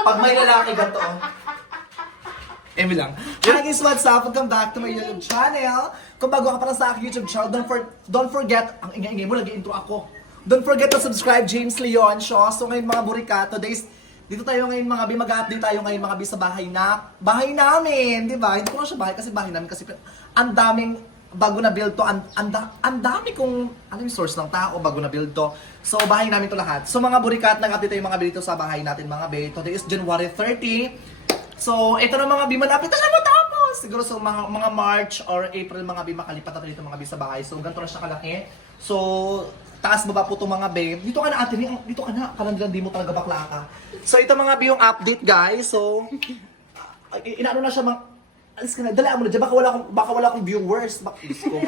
Pag may lalaki ganito, oh. Emi lang. Yan is what's up. Welcome back to my YouTube channel. Kung bago ka pa lang sa aking YouTube channel, don't forget, ang ingay-ingay mo, nag-intro ako. Don't forget to subscribe, James Leon Show. So ngayon mga burika, dito tayo ngayon mga bi, mag-update tayo ngayon mga bi sa bahay namin, di ba? Hindi ko na siya bahay kasi bahay namin kasi ang daming bago na build to, ang dami kong, ano yung source ng tao, bago na build to. So bahay namin to lahat. So mga burikat, nag-update tayo mga bi dito sa bahay natin mga bi. Today is January 30. So ito na mga bi, malapit na siya matapos. Siguro sa mga March or April mga bi, makalipat na dito mga bi sa bahay. So ganito na siya kalaki. So taas baba po itong mga be. Dito ka na ate, dito ka na. Kalandilan, di mo talaga bakla ka. So ito mga be yung update guys. So inaano na siya alis ka na, dala mo na dyan. Baka wala akong viewers. Bakis ko.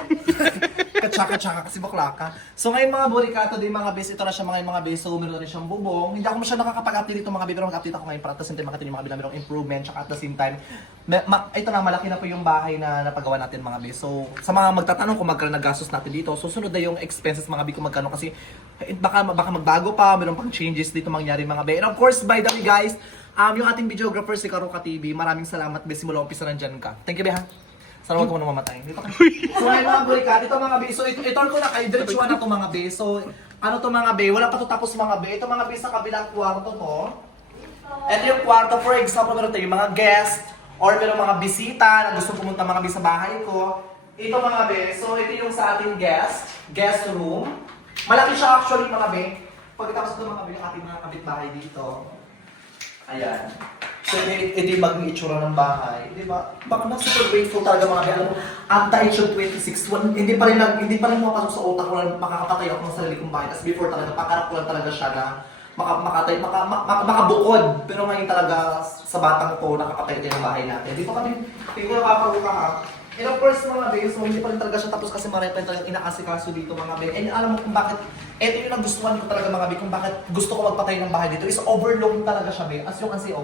Katsaka kasi bakla ka. So ngayon mga burikato din mga bes, ito na siya mga bes. So meron na rin siyang bubong. Hindi ako masyadong nakakapag-update dito mga bes, pero mag-update ako ngayon para at the same time makita yung mga merong improvement. Tsaka at the same time, ito na, malaki na po yung bahay na napagawa natin mga bes. So sa mga magtatanong kung magkano nagastos natin dito, susunod na yung expenses mga bes kung magkano kasi baka magbago pa, meron pang changes dito mangyari mga bes. And of course, by the way guys, yung ating videographer si Karoka TV, maraming salamat bes, simula umpisa nandyan ka. Thank you beha. Sana huwag ka muna mamatay. Dito ka. So ngayon mga burikat, ito mga be, so ito ko na kayo, diretsuan na ito mga be. So ano to mga be, wala pa to tapos mga be. Ito mga be sa kabilang kwarto to. Ito yung kwarto, for example, meron tayo mga guest or meron mga bisita na gusto pumunta mga be sa bahay ko. Ito mga be, so ito yung sa ating guest room. Malaki siya actually mga be. Pagkatapos ito mga be, yung ating mga kapitbahay dito. Ayan. So, ito yung maging itsura ng bahay. Di ba? Baka na super grateful talaga mga kaya. Alam mo, anti-age 26, hindi pa rin mapasok sa utak ko na makakapatay ako ng sarili kong bahay. As before talaga, pakarap ko lang talaga siya na makabukod. Pero ngayon talaga, sa batang ko, nakakapatay din ang bahay natin. Dito kami, hindi ko napaparuka ha. And of course mga be, so hindi pa rin talaga siya tapos kasi marami pa rin talagang inaasikaso dito mga be. And alam mo kung bakit, ito yung nagustuhan ko talaga mga be, kung bakit gusto ko magpatay ng bahay dito is overlooking talaga siya be. As yung kasi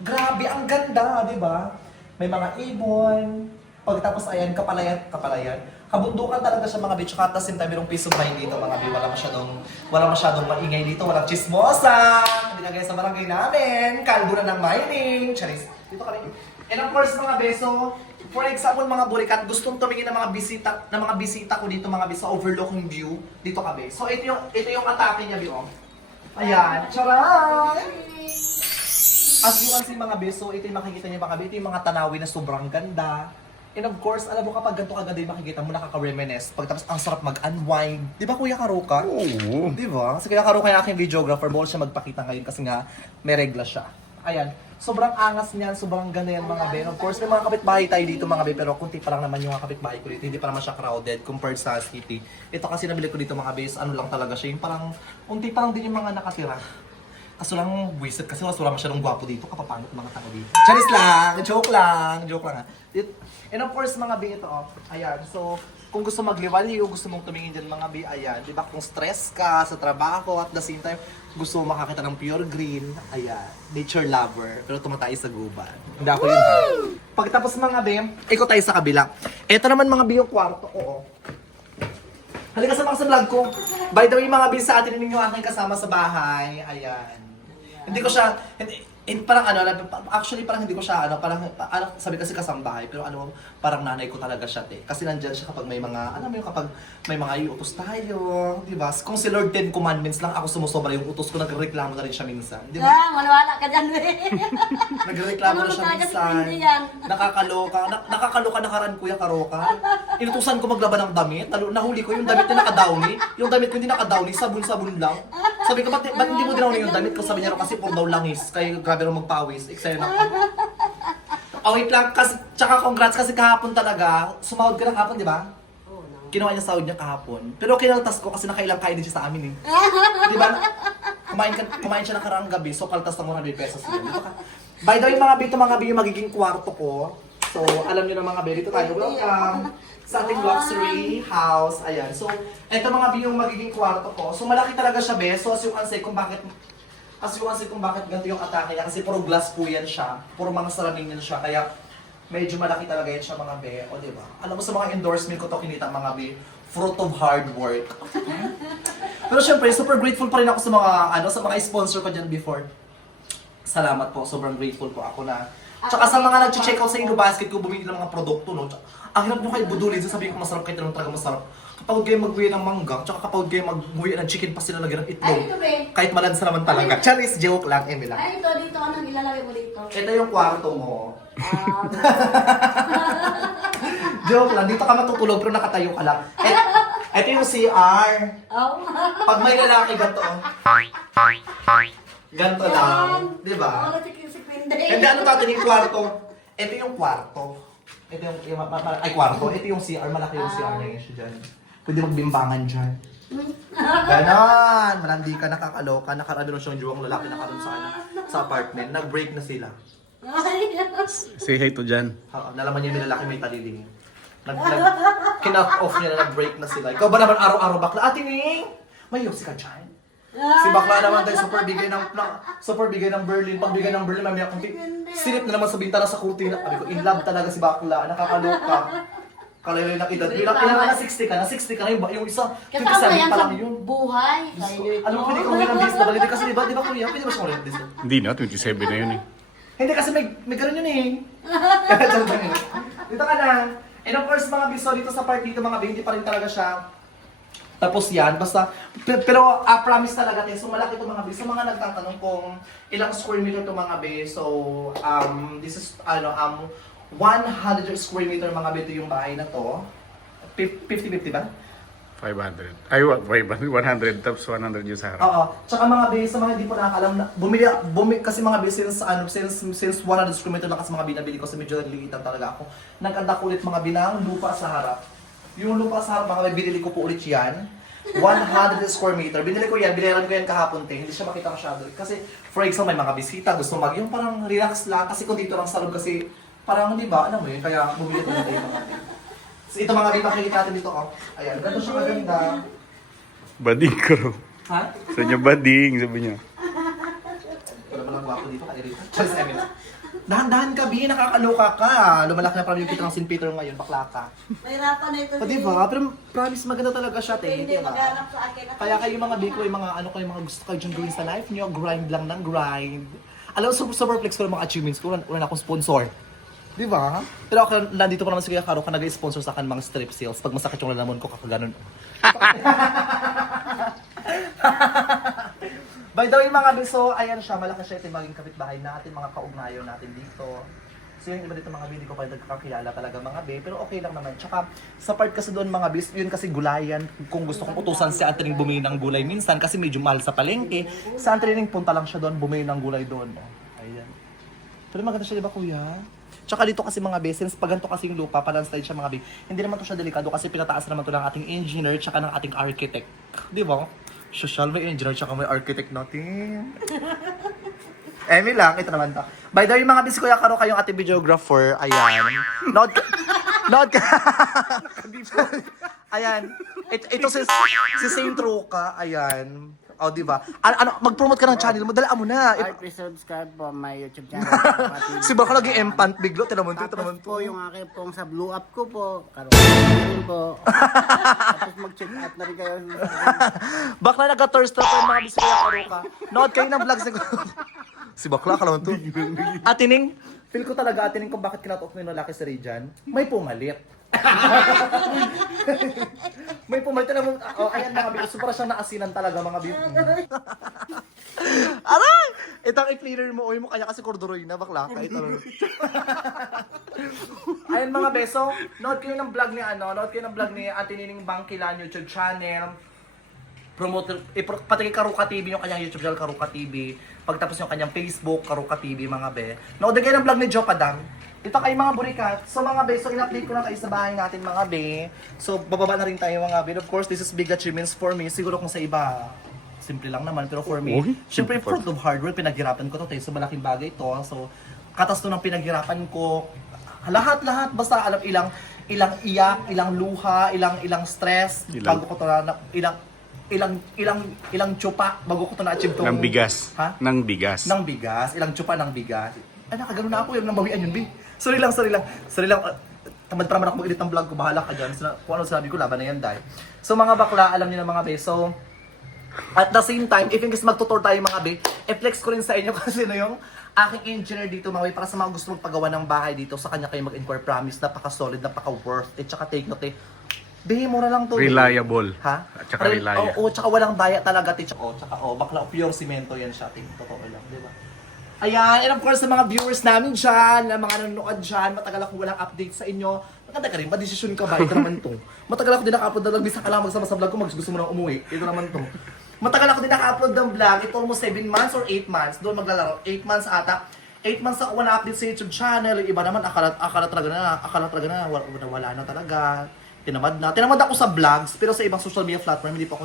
grabe, ang ganda, di ba? May mga ibon, pagkatapos ayan, kapalayan. Kabundukan talaga siya mga be, tsaka at the same time, mayroong peace of mind dito mga be. Wala masyadong maingay dito, walang chismosa. Hindi na guys sa barangay namin, kalbo na ng mining. Charis, dito kami. And of course mga be, so, for example mga burikat, gustong tumingin ng mga bisita ko dito mga be, sa overlooking view, dito ka be. So ito yung atake niya be, Ayan, charan! As you can see mga beso, ito yung makikita niyo mga beso, ito yung mga tanawin na sobrang ganda. And of course, alam mo kapag ganito kaganda yung makikita mo, nakaka-reminisce. Pagtapos ang sarap mag-unwind. Di ba Kuya Karoka? Oo. Di ba? Kasi Kuya Karoka yung aking videographer, bawal siya magpakita ngayon kasi nga may regla siya. Ayan. Sobrang angas niyan, sobrang ganda yan mga be. Of course, may mga kapitbahay tayo dito mga be, pero kunti pa lang naman yung mga kapitbahay ko dito. Hindi pa naman siya crowded compared sa city. Ito kasi nabili ko dito mga be, ano lang talaga siya, yung parang kunti pa lang din yung mga nakatira. Kaso lang wasted kasi wala masyadong gwapo dito, kapapangit mga tao dito. Charis lang! Joke lang ha. And of course mga be, ito ayan, so kung gusto magliwaliw, gusto mong tumingin dyan mga be, ayan, di ba kung stress ka sa trabaho at the same time, gusto mo makakita ng pure green, ayan, nature lover, pero tumatay sa gubat. Hindi ako yun ha. Pagkatapos mga be, ikot tayo sa kabila. Ito naman mga be yung kwarto ko, Halika sa mga sa vlog ko. By the way mga be, sa atin ninyo aking kasama sa bahay, ayan. Hindi ko siya, parang actually parang hindi ko siya, parang sabi kasi kasambahay, pero parang nanay ko talaga siya, Kasi nandyan siya kapag may mga, kapag may mga iutos tayo, di ba? Kung si Lord 10 Commandments lang, ako sumusobra yung utos ko, nagreklamo na rin siya minsan, di ba? Wala ka dyan, Nagreklamo na siya minsan. Nakakaloka nakaraan Kuya Karoka. Inutusan ko maglaban ng damit, nahuli ko yung damit na nakadowny, yung damit ko hindi nakadowny, sabon-sabon lang. Sabi ko, ba't hindi mo dinawin yung damit ko? Sabi niya kasi puro daw langis, kaya grabe rin magpawis. Excited na ako. Wait lang, tsaka congrats kasi kahapon talaga, sumahod ka na kahapon, di ba? Kinuha niya sahod niya kahapon. Pero kinaltas ko kasi nakailang kain din siya sa amin Di ba? Kumain siya nakaraang gabi, so kaltas ng 100 pesos yun. Dito ka. By the way mga be, yung magiging kwarto ko. So, alam niyo na mga be, dito tayo. Welcome sa ating luxury house. Ayan. So, eto mga be yung magiging kwarto ko. So, malaki talaga siya be. So, as you can see kung bakit ganito yung atake niya. Kasi puro glass po yan siya. Puro mga salamin yan siya. Kaya, medyo malaki talaga yan siya mga be. O, diba? Alam mo sa mga endorsement ko to kinita mga be. Fruit of hard work. Pero syempre, super grateful pa rin ako sa mga sponsor ko dyan before. Salamat po, sobrang grateful po ako na. Tsaka sa mga nag-check out sa Basket ko, bumili ng mga produkto, no? Ang hirap nyo kayo budulin, sasabihin ko masarap kayo, tanong talaga masarap. Kapag kayo mag-uwi ng mangga, tsaka kapag kayo mag-uwi ng chicken pa sila lagyan ng itlog. Kahit malansa naman talaga. Charis, joke lang, Emily lang. Ay, dito, anong ilalagay mo dito? Ito yung kwarto mo. Joke lang, dito ka matutulog pero nakatayo ka lang. Ito yung CR. Oh. Pag may lalaki, ganito. Ganito lang. Di ba? Oo, si Quinday. Hindi, ano natin yung kwarto? Ito yung kwarto. Ito yung ay, kwarto. Ito yung CR. Malaki yung CR na yun siya dyan. Pwede magbimbangan dyan. Ganon! Malandi ka, nakakaloka. Nakarado na siya yung juwang lalaki nakaroon sa apartment. Nag-break na sila. Say hi to Jan. Nalaman niya yung lalaki may taliling. Kinock off niya na nag-break na sila. Ikaw ba naman araw-araw bakla? Ate Ning! May yosi ka dyan? Si bakla naman tayo super bigay ng Berlin. Pag bigay ng Berlin, mamaya kung silip na naman sa bintana sa kurtina. Sabi ko, in love talaga si bakla. Nakakaloka. Kalaylay ng edad. Ilang na 60 ka? Na 60 ka na yung isa. Kasi ako na 27 yan pa sa lang yun. buhay. Alam mo, pwede ka uwi ng disney. Baliti kasi di ba kuya? Pwede ba siya uwi ng disney? Hindi na, 27 na yun eh. Hindi kasi may ganun yun eh. Dito ka na. And of course mga biso, dito sa part dito mga bi, hindi pa rin talaga siya tapos yan. Basta, pero promise talaga tayo. So malaki ito mga bi. So mga nagtatanong kung ilang square meter ito mga bi. So this is 100 square meter mga bi ito yung bahay na to. 50-50 ba? 500. Ay, 500. 100 tapos 100 yung sa harap. Oo. Tsaka mga bi, sa mga hindi po nakakalam na, bumili kasi mga bi, since 100 square meter lang kasi mga binabili ko, so medyo naglilitan talaga ako. Nag-anda ko ulit mga binang lupa sa harap. Yung lupa sa harap, mga binili ko po ulit yan. 100 square meter. Binili ko yan, binayaran ko yan kahapon, te. Hindi siya makita masyado. Kasi, for example, may mga bisita, gusto yung parang relax lang. Kasi kung dito lang sa loob kasi, parang, di ba, alam mo yun, kaya bumili ko na tayo mga bi. So ito mga bi, makikita natin dito, oh. Ayan, ganito siya kaganda. Bading ko raw. Ha? Sa niya bading, sabi niya. Wala pa lang gwapo dito, kaya rito. Charles Emil. Dahan-dahan ka, Bi. Nakakaloka ka. Lumalaki na parang yung kita ng St. Peter ngayon. Bakla ka. Mahirapan na ito. O diba? Pero promise maganda talaga siya, te. Hindi Diba? maghanap sa akin. Kaya kayo mga Bi ko, yung mga ano kayo, mga gusto kayo dyan gawin sa life nyo, grind lang ng grind. Alam mo, super flex ko ng mga achievements ko. Wala na akong sponsor. Diba? Pero ako, nandito pa naman si Kuya Caro ka nag-sponsor sa akin mga strip sales. Pag masakit yung lalamon ko, kakaganon. By the way mga biso, ayan siya, malaki siya ito yung maging kapitbahay natin, mga kaugnayo natin dito. So yung iba dito mga bi, di ko pa nagkakakilala talaga mga bi, pero okay lang naman. Tsaka sa part kasi doon mga bis, yun kasi gulayan, kung gusto kong utusan si Anthony bumili ng gulay minsan kasi medyo mahal sa palengke, si Anthony punta lang siya doon, bumili ng gulay doon. Oh, ayan. Pero maganda siya, di ba kuya? Tsaka dito kasi mga be, since pag ganito kasi yung lupa, pa-landslide siya mga be, hindi naman to siya delikado kasi pinataas naman to ng ating engineer tsaka ng ating architect. Di ba? Social, may engineer tsaka may architect natin. Emi lang, ito naman to. By the way, mga bis, Kuya Caro, kayong ating videographer, ayan. Nod ka. Ayan. Ito si Saint Roca, ayan. O, di ba? Ano, mag-promote ka ng channel mo, dalaan mo na. Ay, please subscribe po my YouTube channel. Si baka nag-i-empant biglo, tinaman to. Tapos po yung akin pong sa blue up ko po. Karoon po. Tapos mag-check out na rin kayo. Bakla nagka-thirst trap yung mga bisaya karo ka. Nood kayo ng vlog sa si Bakla, kalaman to. Atining, feel ko talaga atining kung bakit kinat-off mo yung lalaki sa Rejan. May pumalit. May pumalit na mo. Oh, ayan mga bigo. Super siyang naasinan talaga mga bigo. Aray! Itang i-cleaner mo. Uy mo kaya kasi corduroy na bakla ka. Ayan mga beso. Nood kayo ng vlog ni Nood kayo ng vlog ni Ate Nining Bangkilan YouTube channel. Promote, pati kay Karuka TV yung kanyang YouTube channel, Karuka TV. Pagtapos yung kanyang Facebook, Karuka TV, mga be. Nood kayo ng vlog ni Joe Padang. Ito kayo mga burikat. So mga be, so in-update ko na kayo sa bahay natin mga be. So bababa na rin tayo mga be. Of course, this is big achievements for me. Siguro kung sa iba, simple lang naman. Pero for me, syempre fruit of hard work, pinaghirapan ko to tayo. So malaking bagay to. So katas to ng pinaghirapan ko. Lahat-lahat, basta alam ilang iyak, ilang luha, ilang stress. Bago ko to na, ilang tsupa bago ko to na-achieve to. Ng bigas. Ha? Ng bigas. Ng bigas, ilang tsupa ng bigas. Ay, nakagano na ako, yung nabawian yun, Bi. Sorry lang. Tamad para man ako mag-edit ng vlog ko, bahala ka dyan. Kung ano sinabi ko, laban na yan, dahil. So mga bakla, alam niyo na mga be. So, at the same time, if in case magtutor tayo mga be, i-flex ko rin sa inyo kasi yung aking engineer dito, mga bay, para sa mga gusto magpagawa ng bahay dito, sa kanya kayo mag-inquire. Promise, napaka-solid, napaka-worth it. Tsaka take note, Bihi, mura lang to. Reliable. Ha? At saka reliable. Oo, tsaka walang daya talaga. Bakla, pure simento yan siya. Totoo lang, di ba? Ayan, and of course, sa mga viewers namin dyan, na mga nanonood dyan, matagal ako walang update sa inyo. Maganda ka rin, madesisyon ka ba? Ito naman to. Matagal ako din naka-upload na lang, bisa ka lang magsama sa vlog ko, gusto mo nang umuwi. Ito naman to. Matagal ako din naka-upload ng vlog, ito almost 7 months or 8 months. Doon maglalaro, 8 months ata. 8 months ako wala update sa YouTube channel. Yung iba naman, akala talaga na, wala na talaga. Tinamad ako sa vlogs, pero sa ibang social media platform, hindi pa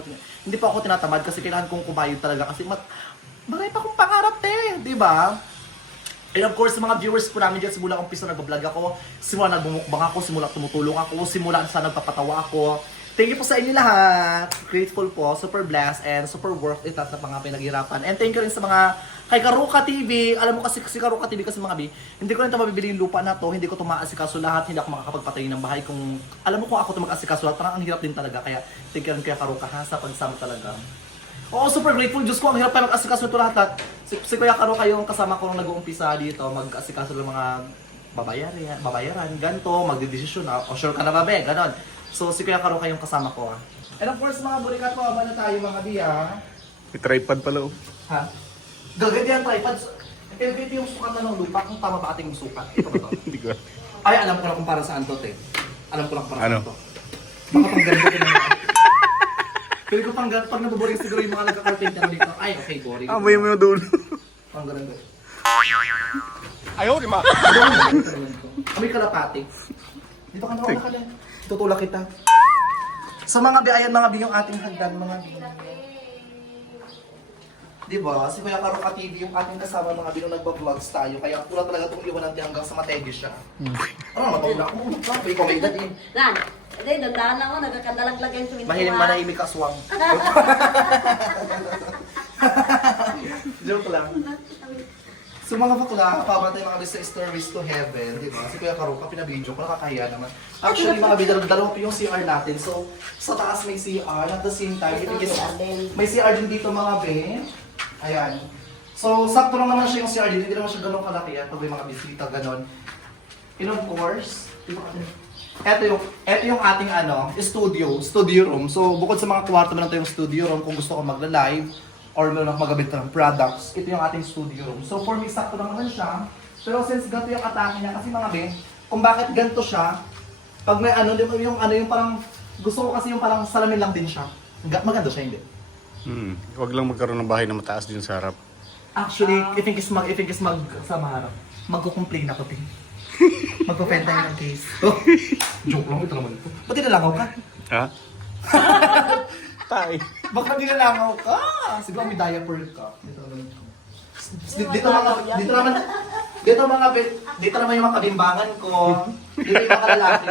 ako tinatamad kasi kailangan kong kumayod talaga kasi marami pa akong pangarap di ba? And of course, sa mga viewers po namin dyan, simula umpisa nag-vlog ako, simula nagbumukbang ako, simula tumutulong ako, simula sa nagpapatawa ako. Thank you po sa inyo lahat. Grateful po, super blessed, and super worth it at sa mga pinaghirapan. And thank you rin sa mga kay Karuka TV. Alam mo kasi si Karuka TV kasi mga hindi ko rin ito mabibili yung lupa na to, hindi ko ito maasikaso lahat, hindi ako makakapagpatayin ng bahay. Kung alam mo kung ako ito mag-asikaso lahat, parang ang hirap din talaga. Kaya thank you rin kay Karuka ha, sa pagsama talaga. Oo, super grateful. Diyos ko, ang hirap pa mag-asikaso ito lahat. Si Kuya Karuka yung kasama ko nung nag-uumpisa dito, mag-asikaso ng mga babayaran, ganito, magdidesisyon. O sure ka na ba, be? Ganon. So, si Kuya Karuka yung kasama ko And of course, mga burikat po, na tayo mga biya. May tripod pala. Ha? Gaganda yan, tripod. Ito yung sukat na ng lupa, kung tama ba ating sukat. Ito ba ito? Hindi ko. Ay, alam ko na kung para saan to, Alam ko na kung para Ano? saan to. Baka pang ganito ko naman. Pero ko pang ganito, pag nabuboring siguro yung mga nagka-carpenter dito. Ay, okay, boring. Amoy mo yung dulo. Pang ganito. Ayaw, di ma. Amoy kalapati. Dito ka na, wala ka na. Tutulak kita. Sa mga biayan, mga biyong ating hagdan, mga biyong. Diba? Si Kuya Karuka TV yung ating kasama mga binong nagba-vlogs tayo. Kaya pula talaga itong iwan natin hanggang sa mategi siya. Ano, matulak mo. Ikaw may dad eh. Lan, hindi, dandahan ako, nagkakandalag-lag yung suminto. Mahiling manahimik aswang. Joke lang. So mga bakla, pabantay mga sa Stairways to Heaven, di ba? Si Kuya Karuka, pinabidyo ko, nakakahiya naman. Actually, mga bidal, dalawa po yung CR natin. So, sa taas may CR, at the same time, may CR din dito mga be. Ayan. So, sakto lang naman siya yung CR dito, hindi naman siya ganun kalaki. Pag may mga bisita, ganun. And of course, ito yung ating studio room. So, bukod sa mga kwarto na ito yung studio room, kung gusto ko magla-live, or meron ako magabit ng products, ito yung ating studio room. So for me, sakto lang naman siya. Pero since ganito yung atake niya, kasi mga be, kung bakit ganito siya, pag may yung parang, gusto ko kasi yung parang salamin lang din siya. Maganda siya, hindi? Huwag lang magkaroon ng bahay na mataas din sa harap. Actually, if in case sa maharap, magko-complain ako, ting. Magpo-fend tayo ng case. Joke lang, ito naman ito. Ba't nilalangaw ka? Ha? Tay. Baka nilalangaw ka. Siguro may diaper ka. Dito naman yung mga kabimbangan ko. Dito yung mga lalaki.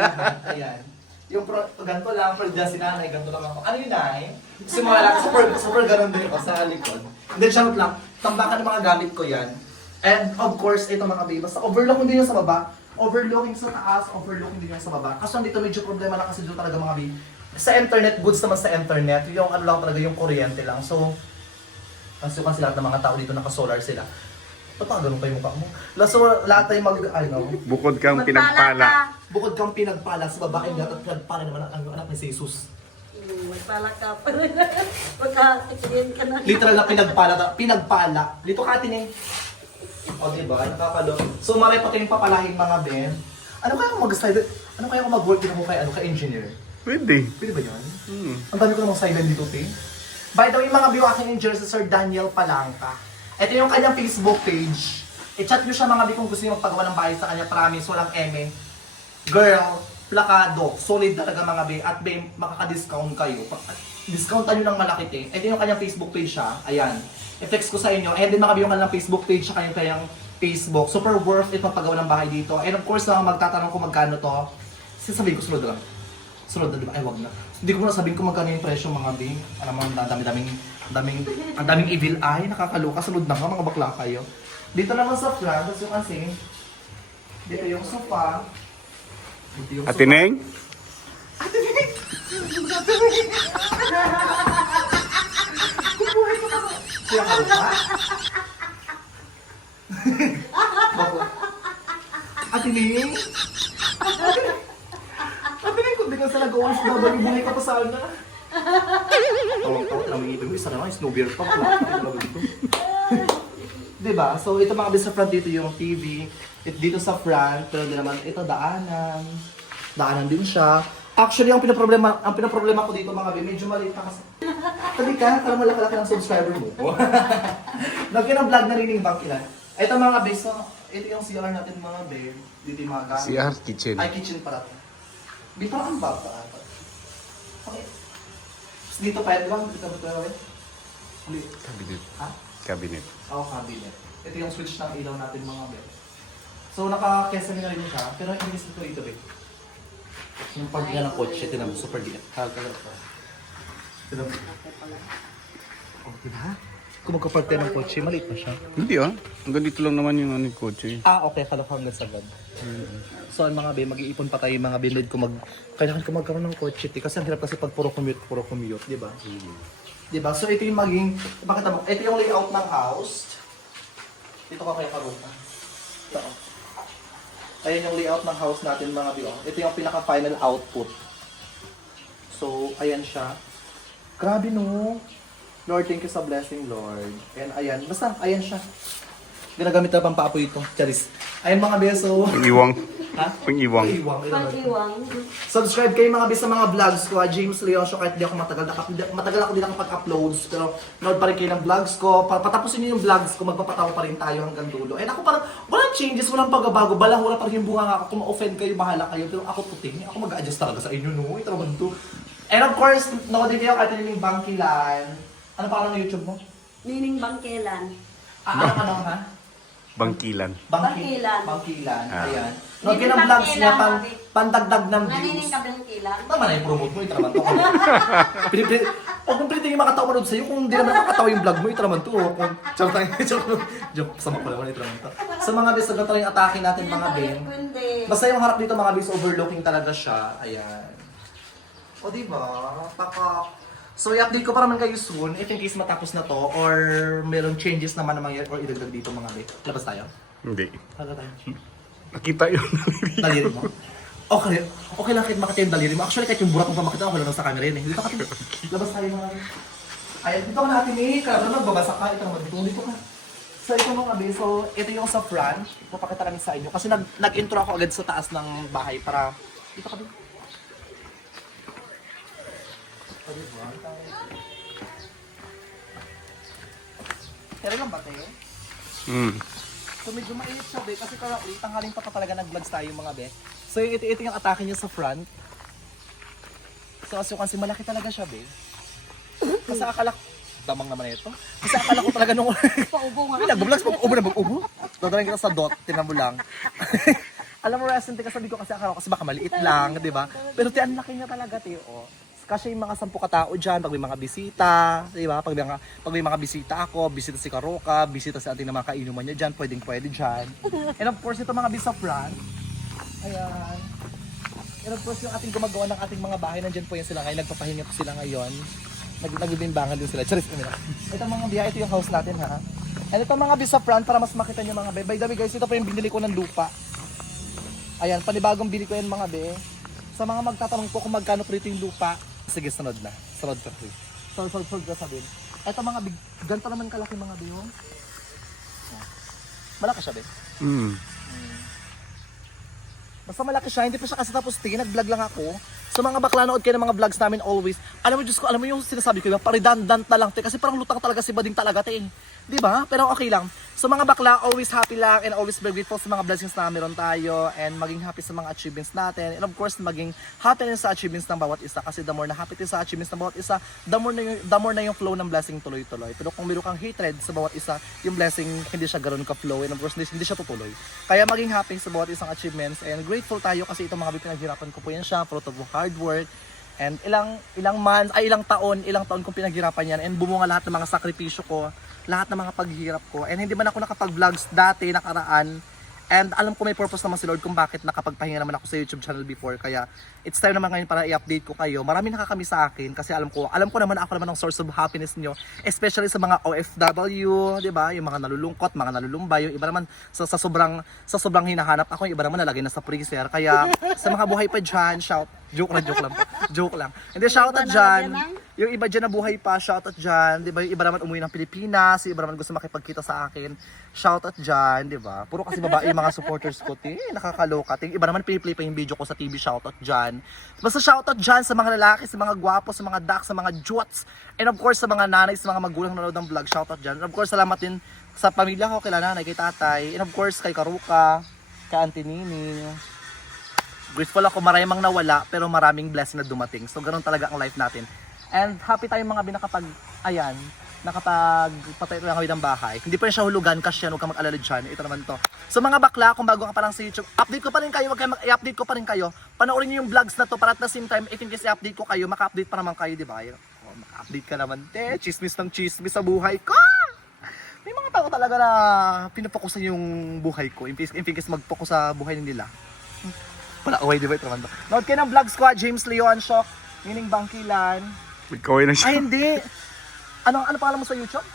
Ayan. Yung ganito lang, for dyan si nanay, ganito lang ako. Ano yun, nay? Simula lang, super ganun din ako sa likod. Then shout lang, tambakan ng mga gamit ko yan. And of course, ito mga baby, basta overlooking din yung sa baba. Overlooking sa taas, overlooking din yung sa baba. Kaso dito medyo problema na kasi doon talaga mga baby. Sa internet, goods naman sa internet, yung ano lang talaga, yung kuryente lang. So, kasi lahat ng mga tao dito naka-solar sila. Ba't ganun pa yung mukha mo? So, lahat tayo Bukod kang pinagpala. bukod kang pinagpala sa babae lahat at pinagpala naman ang anak ni Jesus. Magpala ka pa rin. Magka-accident ka na. Literal na pinagpala. Dito ka atin O diba, nakakalo. So, maray pa kayong papalahin mga ben. Ano kaya kung mag-work dito mo kay engineer? Pwede. Pwede ba yun? Ang dami ko namang silent dito, te. By the way, mga view, aking engineer si Sir Daniel Palangka. Ito yung kanyang Facebook page. I-chat nyo siya mga view kung gusto nyo magpagawa ng bahay sa kanya. Promise, walang eme. Girl, plakado, solid talaga mga view. At be, makaka-discount kayo. Discountan nyo ng malaki, te. Ito yung kanyang Facebook page siya. Ayan. I-text ko sa inyo. And then mga view, kanyang Facebook page siya kanyang Facebook. Super worth it magpagawa ng bahay dito. And of course, magtatanong ko magkano to. Sasabihin ko, sunod lang. Sunod na, di ba? Ay, wag na. Hindi ko muna sabihin kung magkano yung presyo mga bing. Alam mo, ang daming evil eye, nakakaloka. Sunod na nga, mga bakla kayo. Dito naman sa front, as you can see, dito yung sofa. Dito yung sofa. Atineng? Atineng! Kuya ka ba? Bako. Ate Ning? Ate Ning, kung di ka sa nag-orange na, bali ka pa sana. Tawang-tawang, namin ito. Isa na nga, snow beer pa. Diba? So, ito mga bis sa front dito yung TV. Dito sa front, pero din naman, ito daanan. Daanan din siya. Actually, ang pinaproblema ko dito mga bis, medyo maliit na kasi. Tabi ka, para malaki-laki ng subscriber mo. Lagyan ng vlog na rin yung bank ilan. Ito mga bis, so, ito yung CR natin mga bis. Dito yung mga gamit. CR kitchen. Ay, kitchen pala to. Di parang ang baba ata. Okay. Tapos dito pa yun, dito ba ito yun? Cabinet. Ha? Cabinet. Oo, cabinet. Ito yung switch ng ilaw natin mga bed. So, naka-kesa na rin siya, pero hindi ito ito eh. Yung pagbiga ng kotse, tinan mo, super liit. Tinan mo. Oh, diba? Kung magkaparte ng kotse, maliit na siya. Hindi ah. Hanggang dito lang naman yung ano, kotse. Ah, okay. Kala ko hanggang sagad. So, ang mga be, mag-iipon pa tayo yung mga binid ko kailangan ko magkaroon ng kotse. Kasi ang hirap kasi pag puro commute, di ba? Diba? So, ito yung bakit mo? Ito yung layout ng house. Dito ka kaya karupa. Ito. Ayan yung layout ng house natin mga bio. Ito yung pinaka-final output. So, ayan siya. Grabe no. Lord, thank you sa blessing, Lord. And ayan. Basta, ayan siya. Ginagamit na pampaapoy ito. Charis. Ayan mga beso. Pang-iwang. Ha? Pang-iwang. Pag-iwang. Subscribe kayo mga bis sa mga vlogs ko, James Leoncio, kahit di ako matagal ako din nakapag-uploads, pero nood pa rin kayo ng vlogs ko. Patapusin niyo yung vlogs ko, magpapatawa pa rin tayo hanggang dulo. And ako parang, walang changes, walang pagbabago, balahura pa rin yung bunga ako. Kung ma-offend kayo, bahala kayo, pero ako puting, ako mag-a-adjust talaga sa inyo, no? Ito naman to. And of course, noodin niyo kahit yung Bangkilan. Ano pa ng YouTube mo? Nining Bangkelan. Ano ha? Bangkilan. Bangkilan. Bangkilan, Ah. ayan. Nood kayo ng vlogs niya, pandagdag ng Nining views. ka Bangkelan. Tama na yung promote mo, ito naman to. O kung pwede yung makatawa manood sa'yo, kung hindi naman nakatawa yung vlog mo, ito naman to. Joke, sama ko naman, ito naman to. Sa mga bis, nagkata yung atake natin mga bin. Basta yung harap dito mga bis, overlooking talaga siya. Ayan. O diba? Pakak. So i-update ko pa naman kayo soon, if in case matapos na to, or meron changes naman na mangyari, or idagdag dito mga bin. Labas tayo? Hindi. Labas tayo. Nakita yun. Daliri mo? Okay lang kahit makita yung daliri mo. Actually, kahit yung burak mo pa makita, wala lang sa camera yun eh. Dito ka, labas tayo mga. Ayan, dito ka natin eh. Kaya nagbabasa ka, ito naman dito ka. So ito mga be, so ito yung sa front. Ipapakita namin sa inyo. Kasi nag-intro ako agad sa taas ng bahay para, dito ka dito. Kaya lang ba tayo? So medyo mainit siya be, kasi currently tanghaling pa talaga nag-vlogs tayo mga be. So ito yung atake niya sa front. So as you can see, malaki talaga siya be. Kasi akala ko, damang naman ito. Kasi akala ko talaga nung Paubo nga. may nag-vlogs, mag-ubo na mag-ubo. Dadaling kita sa dot, tinan mo lang. Alam mo recent kasi sabi ko kasi akala ko kasi baka maliit lang, di ba? Pero ang laki niya talaga oh. Kasi yung mga 10 katao dyan, pag may mga bisita, di ba? Pag may mga bisita ako, bisita si Karoka, bisita sa ating mga kainuman niya dyan, pwede dyan. And of course, ito mga bis sa front. Ayan. And of course, yung ating gumagawa ng ating mga bahay, nandyan po yan sila ngayon, nagpapahinga po sila ngayon. Nagbibimbangan din sila. Charis, ito mga biya, ito yung house natin ha. And ito mga bis sa front, para mas makita niyo mga be. By the way guys, ito po yung binili ko ng lupa. Ayan, panibagong bili ko yan mga be. Sa mga magtatanong po kung magkano po ito yung lupa, sige, sunod na. Sunod ka po. Sunod ka sabihin. Ito mga big, ganito naman kalaki mga be yun. Malaki siya be. Basta malaki siya, hindi pa siya kasi tapos tingin, nag-vlog lang ako. So mga bakla, nood kayo ng mga vlogs namin always. Alam mo, Diyos ko, alam mo yung sinasabi ko, paridandant na lang, kasi parang lutang talaga si Bading talaga, di ba? Pero okay lang. So mga bakla, always happy lang and always very grateful sa mga blessings na meron tayo and maging happy sa mga achievements natin. And of course, maging happy rin sa achievements ng bawat isa kasi the more na happy tayo sa achievements ng bawat isa, the more na yung flow ng blessing tuloy-tuloy. Pero kung meron kang hatred sa bawat isa, yung blessing hindi siya ganoon ka-flow and of course, hindi siya tutuloy. Kaya maging happy sa bawat isang achievements and grateful tayo kasi itong mga pinaghirapan ko po yan siya, fruit of hard work. And ilang taon kong pinaghirapan yan and bumunga lahat ng mga sakripisyo ko, lahat ng mga paghihirap ko. And hindi man ako nakapag-vlogs dati, nakaraan. And alam ko may purpose naman si Lord kung bakit nakapagpahinga naman ako sa YouTube channel before. Kaya it's time naman ngayon para i-update ko kayo. Maraming nakakami sa akin kasi alam ko naman ako naman ang source of happiness nyo. Especially sa mga OFW, di ba? Yung mga nalulungkot, mga nalulumbay. Yung iba naman sa sobrang hinahanap ako, yung iba naman nalagay na sa freezer. Kaya sa mga buhay pa dyan, joke lang. Hindi, shout out dyan. Yung iba dyan na buhay pa, shout out dyan. Di ba? Yung iba naman umuwi ng Pilipinas, yung iba naman gusto makipagkita sa akin. Shout out dyan, di ba? Puro kasi babae yung mga supporters ko. Nakakaloka. Yung iba naman piniplay pa yung video ko sa TV, shout out dyan. Basta shout out dyan sa mga lalaki, sa mga gwapo, sa mga dak, sa mga juts. And of course sa mga nanay, sa mga magulang na nanonood ng vlog, shout out dyan. And of course salamat din sa pamilya ko, kay nanay, kay tatay. And of course kay Karuka, kay Auntie Nini. Grateful ako, maraming nawala, pero maraming blessing na dumating. So, ganun talaga ang life natin. And happy tayong mga nakapagpatay lang kami ng bahay. Hindi pa rin siya hulugan, kasi yan, huwag kang mag-alala dyan. Ito naman to. So, mga bakla, kung bago ka pa lang sa YouTube, update ko pa rin kayo, i-update ko pa rin kayo. Panoorin nyo yung vlogs na to, para at the same time, in case i-update ko kayo, maka-update pa naman kayo, di ba? Maka-update ka naman, chismis ng chismis sa buhay ko. May mga tao talaga na pinapokusan yung buhay ko, in case mag-focus sa buhay nila. Wala, away, di ba? Ito naman to. Nood kayo ng vlogs ko, James Leon Shock, Nining Bangkilan. Ikaw na siya. Ay, hindi. Ano pangalan mo sa YouTube?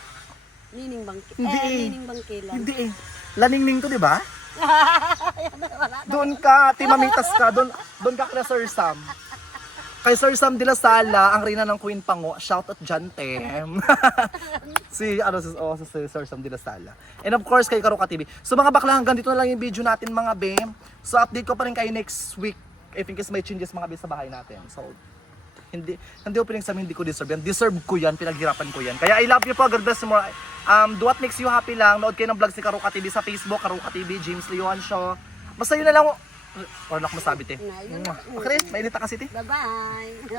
Nining Bangki. Hindi eh. Nining Bangkilan. Hindi eh. Laningning to, di ba? Doon ka, timamitas ka. Doon ka kina Sir Sam. Kay Sir Sam de la Sala, ang reyna ng Queen Pango. Shout out dyan, Tem. si Sir Sam de la Sala. And of course, kay Karuka TV. So mga bakla, hanggang dito na lang yung video natin, mga be. So update ko pa rin kayo next week. If in case may changes, mga be, sa bahay natin. So, hindi ko pinagsabi, hindi ko deserve yan. Deserve ko yan, pinaghirapan ko yan. Kaya I love you po, God bless you more. Do what makes you happy lang. Nood kayo ng vlog si Karuka TV sa Facebook, Karuka TV, James Leon Show. Basta yun na lang. Or na ako masabi, te. Okay, mainit na kasi, te. Bye-bye.